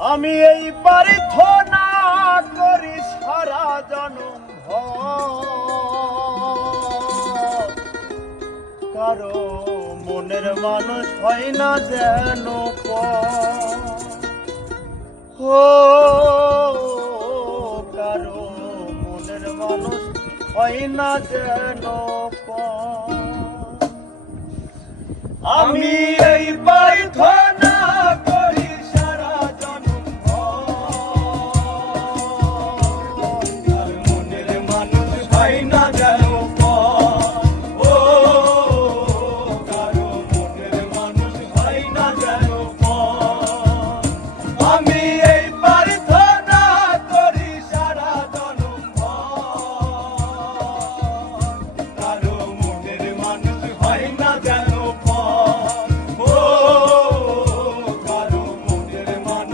আমি এই প্রার্থনা করি সারা জনম কারো মনের মানুষ হয় না যেন কারো মনের মানুষ হয় না যেন আমি এই প্রার্থনা